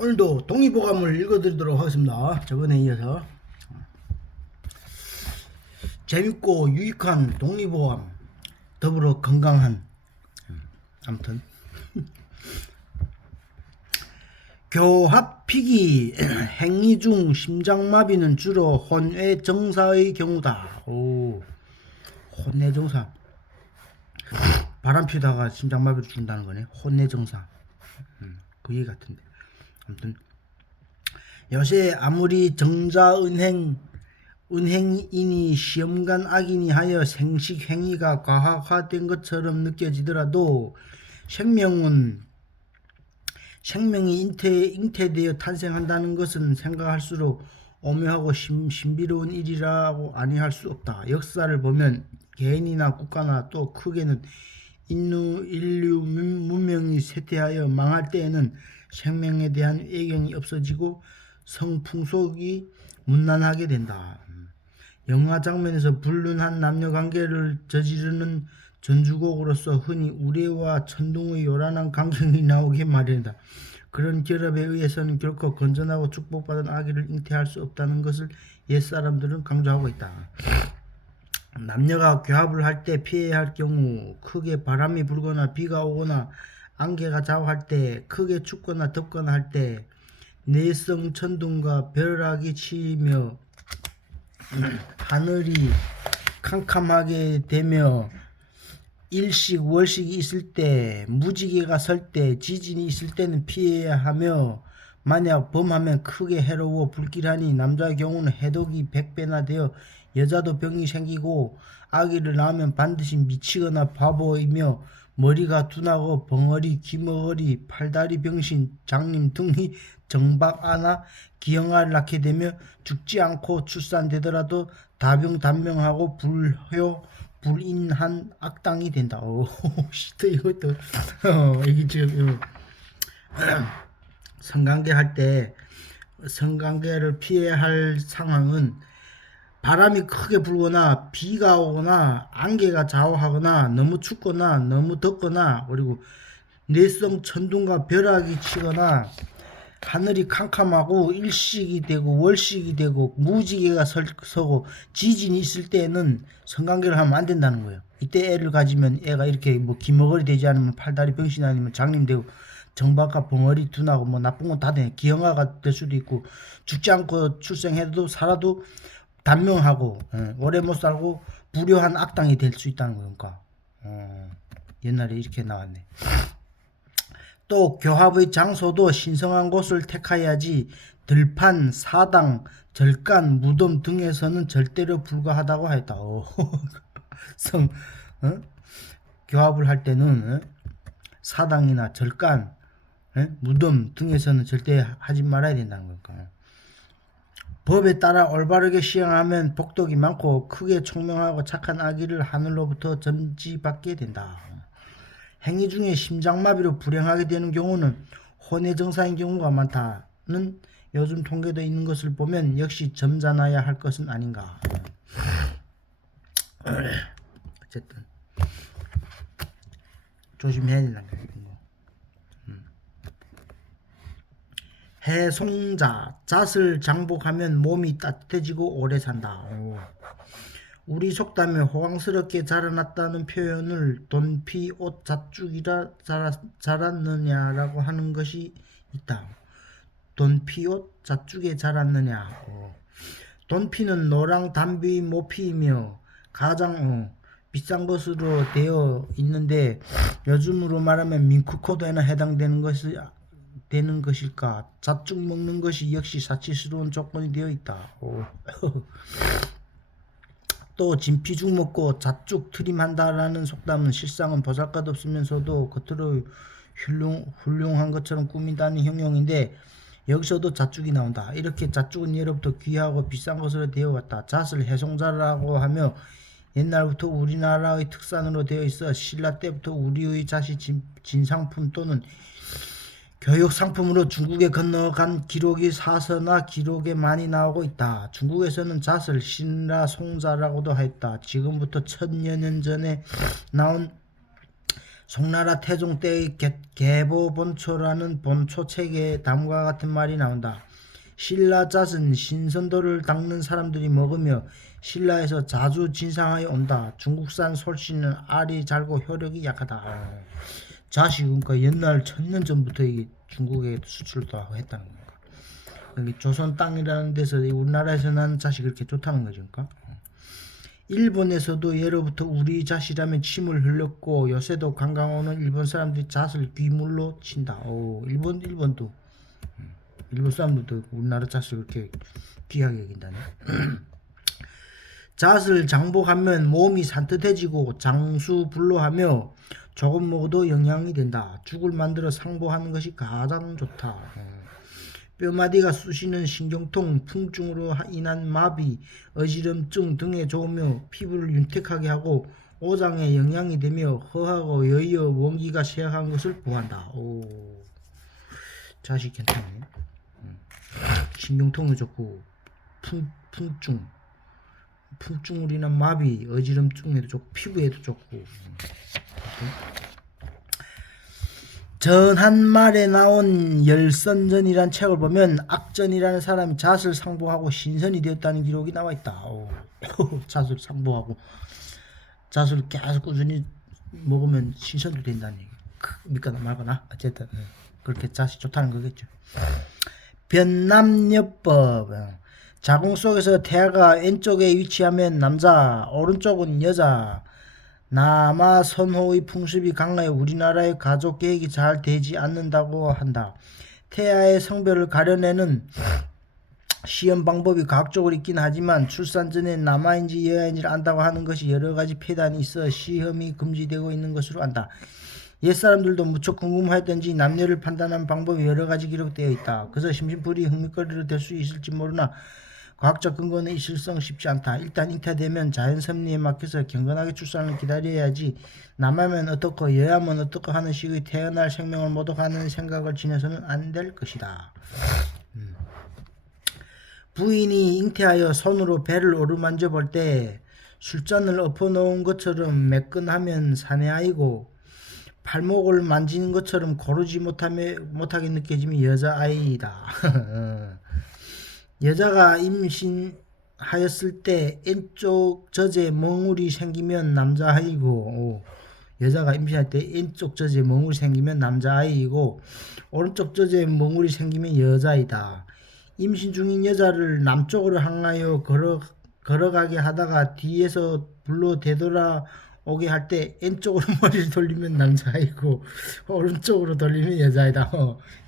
오늘도 동의보감을 읽어드리도록 하겠습니다. 저번에 이어서 재밌고 유익한 동의보감, 더불어 건강한, 아무튼 교합피기 행위 중 심장마비는 주로 혼외정사의 경우다. 오, 혼외정사. 바람 피다가 심장마비를 준다는 거네. 혼외정사. 그 얘기 같은데. 아무튼 요새 아무리 은행인이 시험관 악인이 하여 생식 행위가 과학화된 것처럼 느껴지더라도 생명이 잉태되어 탄생한다는 것은 생각할수록 오묘하고 신비로운 일이라고 아니할 수 없다. 역사를 보면 개인이나 국가나 또 크게는 인류 문명이 쇠퇴하여 망할 때에는 생명에 대한 애경이 없어지고 성풍속이 문란하게 된다. 영화 장면에서 불륜한 남녀관계를 저지르는 전주곡으로서 흔히 우레와 천둥의 요란한 광경이 나오게 마련이다. 그런 결합에 의해서는 결코 건전하고 축복받은 아기를 잉태할 수 없다는 것을 옛사람들은 강조하고 있다. 남녀가 교합을 할 때 피해야 할 경우, 크게 바람이 불거나 비가 오거나 안개가 자욱할 때, 크게 춥거나 덥거나 할 때, 내성 천둥과 벼락이 치며 하늘이 캄캄하게 되며 일식 월식이 있을 때, 무지개가 설 때, 지진이 있을 때는 피해야 하며, 만약 범하면 크게 해로워 불길하니 남자의 경우는 해독이 100배나 되어 여자도 병이 생기고 아기를 낳으면 반드시 미치거나 바보이며 머리가 둔하고 벙어리, 귀머거리, 팔다리 병신, 장님 등이 정박하나 기형아를 낳게 되며 죽지 않고 출산되더라도 다병단명하고 불인한 악당이 된다. 오, 또 이것도 이게 지금 성관계 할 때 성관계를 피해야 할 상황은 바람이 크게 불거나 비가 오거나 안개가 좌우하거나 너무 춥거나 너무 덥거나 그리고 내성 천둥과 벼락이 치거나 하늘이 캄캄하고 일식이 되고 월식이 되고 무지개가 서고 지진이 있을 때는 성관계를 하면 안 된다는 거예요. 이때 애를 가지면 애가 이렇게 뭐 기머거리 되지 않으면 팔다리 병신 아니면 장님 되고 정박과 벙어리 둔하고 뭐 나쁜 건 다 돼. 기형아가 될 수도 있고 죽지 않고 출생해도 살아도 단명하고 오래 못 살고 불효한 악당이 될 수 있다는 거니까. 옛날에 이렇게 나왔네. 또 교합의 장소도 신성한 곳을 택하여야지 들판, 사당, 절간, 무덤 등에서는 절대로 불가하다고 하였다. 교합을 할 때는 사당이나 절간, 무덤 등에서는 절대 하지 말아야 된다는 거니까. 법에 따라 올바르게 시행하면 복덕이 많고 크게 총명하고 착한 아기를 하늘로부터 점지받게 된다. 행위 중에 심장마비로 불행하게 되는 경우는 혼외정사인 경우가 많다는 요즘 통계도 있는 것을 보면 역시 점잖아야 할 것은 아닌가. 어쨌든 조심해야 된다는 거예요. 해송자, 잣을 장복하면 몸이 따뜻해지고 오래 산다. 우리 속담에 호황스럽게 자라났다는 표현을 돈피 옷 잣죽이라 자랐느냐라고 하는 것이 있다. 돈피 옷 잣죽에 자랐느냐. 돈피는 노랑 담비 모피이며 가장 비싼 것으로 되어 있는데 요즘으로 말하면 민크코드에나 해당되는 것일까? 잣죽 먹는 것이 역시 사치스러운 조건이 되어 있다. 또 진피죽 먹고 잣죽 트림한다라는 속담은 실상은 보잘것없으면서도 겉으로 훌륭한 것처럼 꾸민다는 형용인데 여기서도 잣죽이 나온다. 이렇게 잣죽은 예로부터 귀하고 비싼 것으로 되어 왔다. 잣을 해송자라고 하며 옛날부터 우리나라의 특산으로 되어 있어 신라 때부터 우리의 잣이 진상품 또는 교육 상품으로 중국에 건너간 기록이 사서나 기록에 많이 나오고 있다. 중국에서는 잣을 신라 송자라고도 했다. 지금부터 1000여 년 전에 나온 송나라 태종 때의 계보본초라는 본초책에 다음과 같은 말이 나온다. 신라잣은 신선도를 닦는 사람들이 먹으며 신라에서 자주 진상하여 온다. 중국산 솔씨는 알이 잘고 효력이 약하다. 잣이 그러니까 옛날 1000년 전부터 이게 중국에 수출도 하고 했다는 거야. 여기 조선 땅이라는 데서 우리나라에서 난 잣이 그렇게 좋다는 거죠. 그러니까. 일본에서도 예로부터 우리 잣이라면 침을 흘렸고 요새도 관광 오는 일본 사람들이 잣을 귀물로 친다. 일본도 일본 사람들도 우리나라 잣을 그렇게 귀하게 여긴다네. 잣을 장복하면 몸이 산뜻해지고 장수불로하며 조금 먹어도 영양이 된다. 죽을 만들어 상보하는 것이 가장 좋다. 뼈마디가 쑤시는 신경통, 풍증으로 인한 마비, 어지럼증 등에 좋으며 피부를 윤택하게 하고 오장에 영양이 되며 허하고 여의어 원기가 쇠약한 것을 보한다. 잣이 괜찮네. 신경통에 좋고 풍증으로 인한 마비, 어지럼증에도 좋고 피부에도 좋고. 전한말에 나온 열선전이란 책을 보면 악전이라는 사람이 잣을 상보하고 신선이 되었다는 기록이 나와 있다. 잣을 상보하고 잣을 계속 꾸준히 먹으면 신선도 된다는 얘기. 믿거나 말거나 어쨌든 그렇게 잣이 좋다는 거겠죠. 변남여법. 자궁 속에서 태아가 왼쪽에 위치하면 남자, 오른쪽은 여자. 남아 선호의 풍습이 강하여 우리나라의 가족 계획이 잘 되지 않는다고 한다. 태아의 성별을 가려내는 시험 방법이 과학적으로 있긴 하지만 출산 전에 남아인지 여아인지를 안다고 하는 것이 여러 가지 폐단이 있어 시험이 금지되고 있는 것으로 안다. 옛사람들도 무척 궁금하였던지 남녀를 판단하는 방법이 여러 가지 기록되어 있다. 그래서 심심풀이 흥미거리로 될 수 있을지 모르나 과학적 근거는 있을성 쉽지 않다. 일단 잉태되면 자연섭리에 맡겨서 경건하게 출산을 기다려야지 남하면 어떻고 여하면 어떻고 하는 식의 태어날 생명을 모독하는 생각을 지내서는 안 될 것이다. 부인이 잉태하여 손으로 배를 어루만져 볼 때 술잔을 엎어놓은 것처럼 매끈하면 사내아이고 팔목을 만지는 것처럼 고르지 못하게 느껴지면 여자아이다. 여자가 임신하였을 때 왼쪽 젖에 멍울이 생기면 남자아이고 여자가 임신할 때 왼쪽 젖에 멍울이 생기면 남자아이이고 오른쪽 젖에 멍울이 생기면 여자이다. 임신 중인 여자를 남쪽으로 향하여 걸어가게 하다가 뒤에서 불로 되돌아오게 할 때 왼쪽으로 머리를 돌리면 남자아이고 오른쪽으로 돌리면 여자아이다.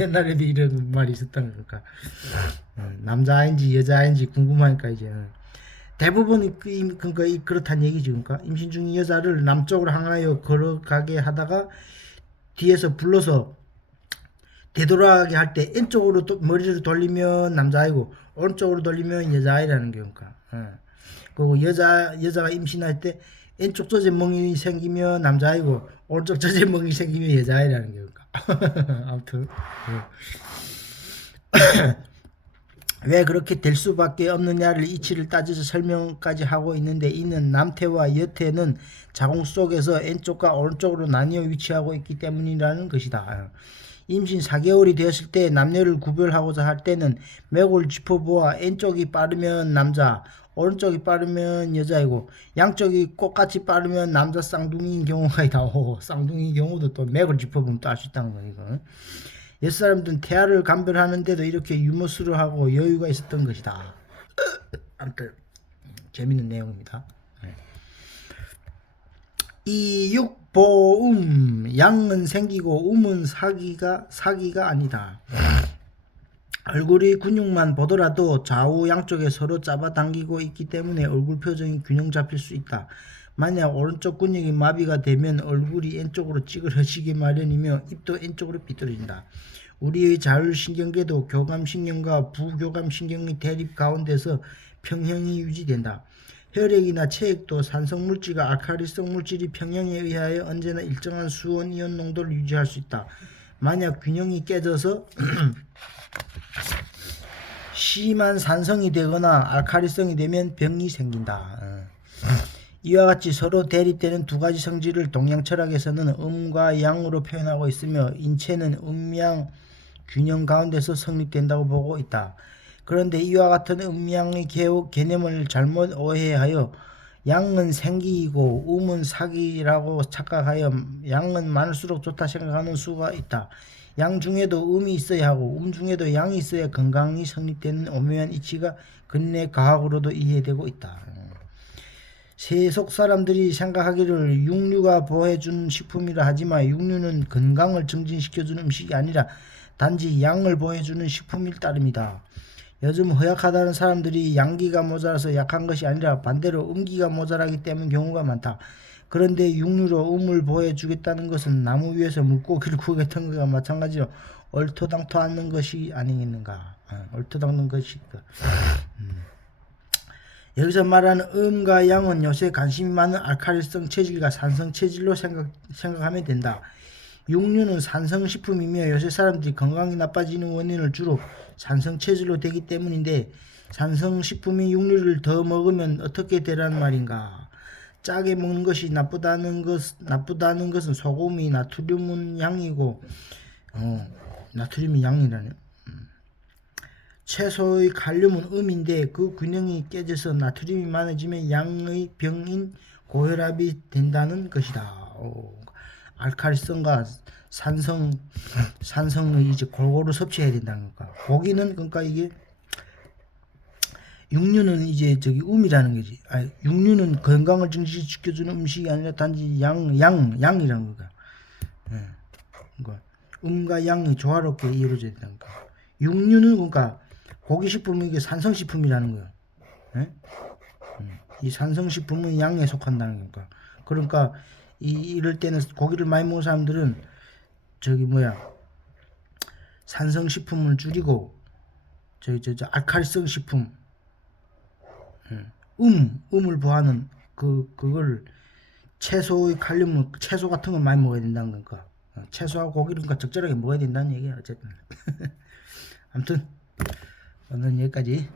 옛날에도 이런 말이 있었던 거니까. 남자아인지 여자아인지 궁금하니까 이제 대부분이 그러니까 그렇다는 얘기지. 그러니까 임신 중인 여자를 남쪽으로 향하여 걸어가게 하다가 뒤에서 불러서 되돌아가게 할 때 왼쪽으로 머리를 돌리면 남자아이고 오른쪽으로 돌리면 여자아이라는 게 그러니까. 그리고 여자가 임신할 때 왼쪽 젖에 멍이 생기면 남자아이고 오른쪽 젖에 멍이 생기면 여자아이라는 게 그러니까. 아무튼 왜 그렇게 될 수밖에 없느냐를 이치를 따져서 설명까지 하고 있는데 이는 남태와 여태는 자궁 속에서 왼쪽과 오른쪽으로 나뉘어 위치하고 있기 때문이라는 것이다. 임신 4개월이 되었을 때 남녀를 구별하고자 할 때는 맥을 짚어보아 왼쪽이 빠르면 남자, 오른쪽이 빠르면 여자이고 양쪽이 똑같이 빠르면 남자 쌍둥이인 경우가 있다. 쌍둥이인 경우도 또 맥을 짚어보면 또 알 수 있다는 거예요. 이거. 옛사람들은 태아를 감별하는데도 이렇게 유머스러하고 여유가 있었던 것이다. 아무튼 재밌는 내용입니다. 이육보음 양은 생기고 음은 사기가 아니다. 얼굴의 근육만 보더라도 좌우 양쪽에 서로 잡아당기고 있기 때문에 얼굴 표정이 균형 잡힐 수 있다. 만약 오른쪽 근육이 마비가 되면 얼굴이 왼쪽으로 찌그러지기 마련이며 입도 왼쪽으로 삐뚤어진다. 우리의 자율신경계도 교감신경과 부교감신경의 대립 가운데서 평형이 유지된다. 혈액이나 체액도 산성물질과 알칼리성 물질이 평형에 의하여 언제나 일정한 수온이온 농도를 유지할 수 있다. 만약 균형이 깨져서 심한 산성이 되거나 알칼리성이 되면 병이 생긴다. 이와 같이 서로 대립되는 두 가지 성질을 동양 철학에서는 음과 양으로 표현하고 있으며 인체는 음양 균형 가운데서 성립된다고 보고 있다. 그런데 이와 같은 음양의 개념을 잘못 오해하여 양은 생기이고 음은 사기라고 착각하여 양은 많을수록 좋다 생각하는 수가 있다. 양 중에도 음이 있어야 하고 중에도 양이 있어야 건강이 성립되는 오묘한 이치가 근래 과학으로도 이해되고 있다. 세속 사람들이 생각하기를 육류가 보해준 식품이라 하지만 육류는 건강을 증진시켜주는 음식이 아니라 단지 양을 보해주는 식품일 따름이다. 요즘 허약하다는 사람들이 양기가 모자라서 약한 것이 아니라 반대로 음기가 모자라기 때문인 경우가 많다. 그런데 육류로 음을 보해주겠다는 것은 나무 위에서 물고기를 구겠다는 것과 마찬가지로 얼토당토 않는 것이 아니겠는가. 얼토당는 것이 여기서 말하는 음과 양은 요새 관심이 많은 알칼리성 체질과 산성 체질로 생각하면 된다. 육류는 산성식품이며 요새 사람들이 건강이 나빠지는 원인을 주로 산성체질로 되기 때문인데 산성식품인 육류를 더 먹으면 어떻게 되란 말인가. 짜게 먹는 것이 나쁘다는 것은 소금이 나트륨은 양이고 나트륨이 양이라네. 채소의 칼륨은 음인데 그 균형이 깨져서 나트륨이 많아지면 양의 병인 고혈압이 된다는 것이다. 알칼리성과 산성을 이제 골고루 섭취해야 된다는 거니까. 고기는 그러니까 이게 육류는 이제 저기 음이라는 거지. 육류는 건강을 증진시켜주는 음식이 아니라 단지 양이라는 거니까. 그러니까 음과 양이 조화롭게 이루어져야 된다는 거. 육류는 그러니까 고기식품은 이게 산성식품이라는 거야. 이 산성식품은 양에 속한다는 거니까. 그러니까 이럴 때는 고기를 많이 먹는 사람들은 산성식품을 줄이고 알칼리성 식품 음을 보하는 그걸 채소의 칼륨을 채소 같은 걸 많이 먹어야 된다는 거니까. 채소하고 고기를 그러니까 적절하게 먹어야 된다는 얘기야 어쨌든. 아무튼 오늘은 여기까지.